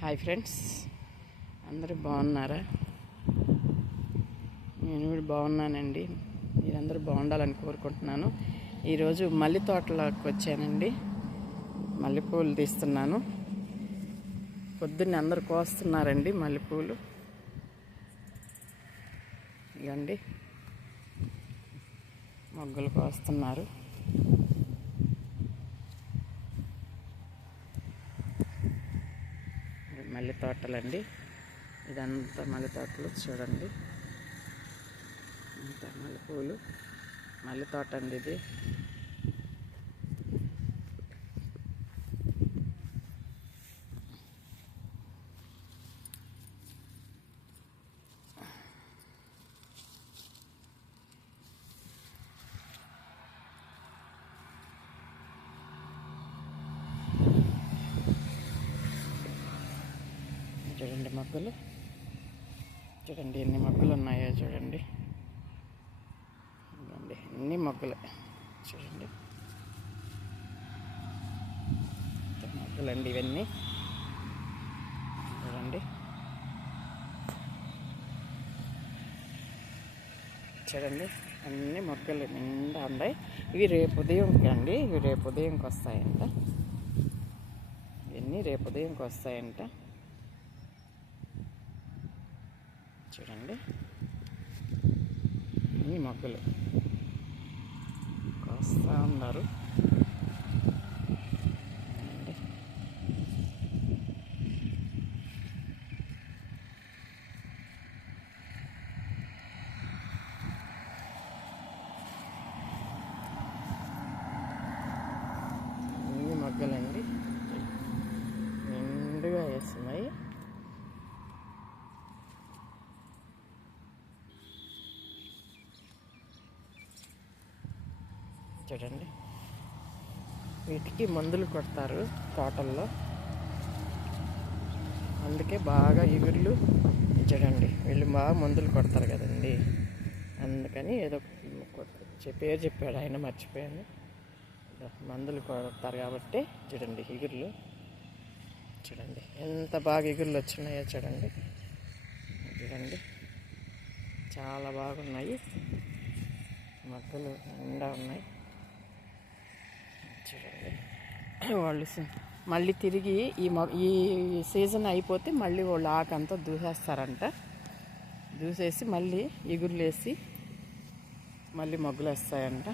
Hi friends, అందరూ బాగున్నారా? నేను కూడా బాగున్నానండి. మీరందరూ బాగుండాలని కోరుకుంటున్నాను. ఈరోజు మల్లె తోటలోకి వచ్చానండి. మల్లెపూలు తీస్తున్నాను. పొద్దున్నే అందరు కోస్తున్నారండి మల్లెపూలు. ఇవ్వండి, మొగ్గలు కోస్తున్నారు. మల్లె తోటలండి, ఇదంతా మల్లె తోటలు చూడండి. ఇంత మల్లెపూలు, మల్లె తోట అండి ఇది. చూడండి మొగ్గలు, చూడండి ఎన్ని మొగ్గలు ఉన్నాయో చూడండి. అన్ని మొగ్గలే చూడండి, మొగ్గలండి ఇవన్నీ. చూడండి చూడండి, అన్ని మొగ్గలు నిండా ఉన్నాయి. ఇవి రేపు ఉదయంకి అండి, ఇవి రేపు ఉదయంకి వస్తాయంట. ఇవన్నీ రేపు ఉదయంకి వస్తాయంట. చూడండి, అన్ని మొగ్గలు కోస్తా ఉన్నారు. అన్ని మొగ్గలండి నిండుగా వేస్తున్నాయి. చూడండి, వీటికి మందులు కొడతారు తోటల్లో, అందుకే బాగా ఇగుర్లు. చూడండి, వీళ్ళు బాగా మందులు కొడతారు కదండి, అందుకని ఏదో పేరు చెప్పాడు ఆయన, మర్చిపోయాను. మందులు కొడతారు కాబట్టి చూడండి ఇగుర్లు. చూడండి ఎంత బాగా ఇగుర్లు వచ్చినాయో చూడండి. చూడండి చాలా బాగున్నాయి, మొక్కలు నిండా ఉన్నాయి. చూడండి, వాళ్ళు మళ్ళీ తిరిగి ఈ సీజన్ అయిపోతే మళ్ళీ వాళ్ళు ఆకంతా దూసేస్తారంట. దూసేసి మళ్ళీ ఇగుర్లు వేసి మళ్ళీ మొగ్గలు వస్తాయంట.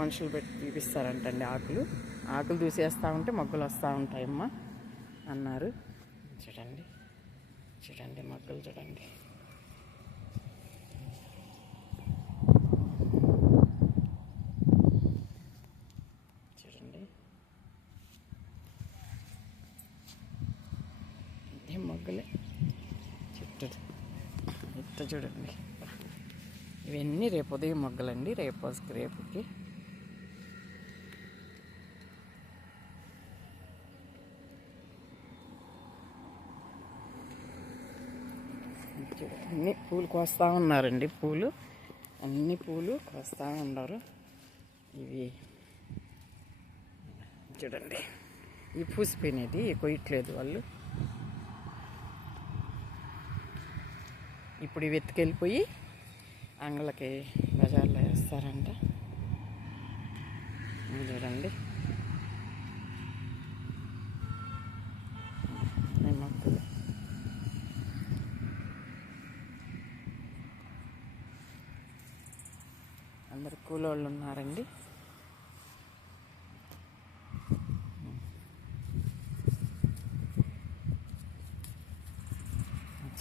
మనుషులు పెట్టి తీపిస్తారంటండి. ఆకులు దూసేస్తూ ఉంటే మొగ్గలు వస్తూ ఉంటాయమ్మా అన్నారు. చూడండి చూడండి మొగ్గలు చూడండి. మొగ్గలే చెట్టు ఎట్ట చూడండి. ఇవన్నీ రేపు ఉదయం మొగ్గలండి, రేపుకి. అన్ని పూలు కోస్తూ ఉన్నారండి. అన్ని పూలు కోస్తూ ఉన్నారు. ఇవి చూడండి, ఈ పూసిపోయినది కొయ్యట్లేదు వాళ్ళు. ఇప్పుడు ఇవి ఎత్తుకెళ్ళిపోయి అంగళ్ళకి బజార్లో వేస్తారంట. చూడండి మొక్కలు. అందరు కూలోళ్ళు ఉన్నారండి.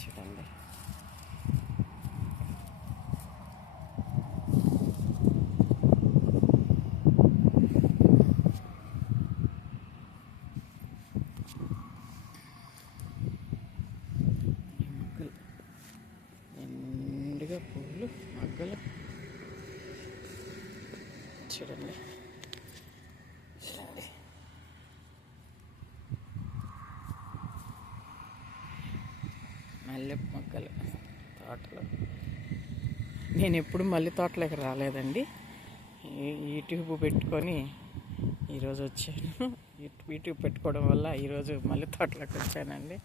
చూడండి మొగ్గలు నిండుగా, పూలు మొగ్గలు. చూడండి చూడండి మల్లె మొగ్గలు తోటలో. నేను ఎప్పుడు మల్లె తోటలోకి రాలేదండి. యూట్యూబ్ పెట్టుకొని ఈరోజు వచ్చాను యూట్యూబ్ పెట్టుకోవడం వల్ల ఈరోజు మళ్ళీ తోటలోకి వచ్చానండి.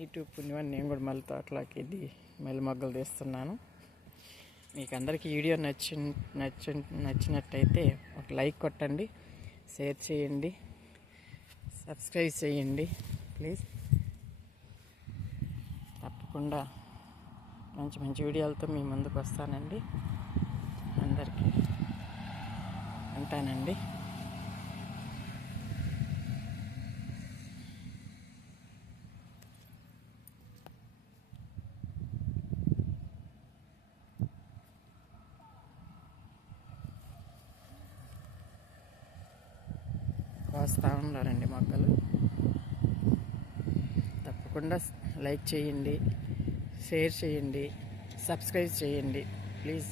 యూట్యూబ్ పుణ్యమని నేను కూడా మళ్ళీ తోటలోకి మళ్ళీ మొగ్గలు తీస్తున్నాను. మీకు అందరికీ వీడియో నచ్చినట్టయితే ఒక లైక్ కొట్టండి, షేర్ చేయండి, సబ్స్క్రైబ్ చేయండి ప్లీజ్. తప్పకుండా మంచి మంచి వీడియోలతో మీ ముందుకు వస్తానండి. అందరికీ ఉంటానండి. కోస్తా ఉన్నారండి మొక్కలు. తప్పకుండా లైక్ చేయండి, షేర్ చేయండి, సబ్స్క్రైబ్ చేయండి ప్లీజ్.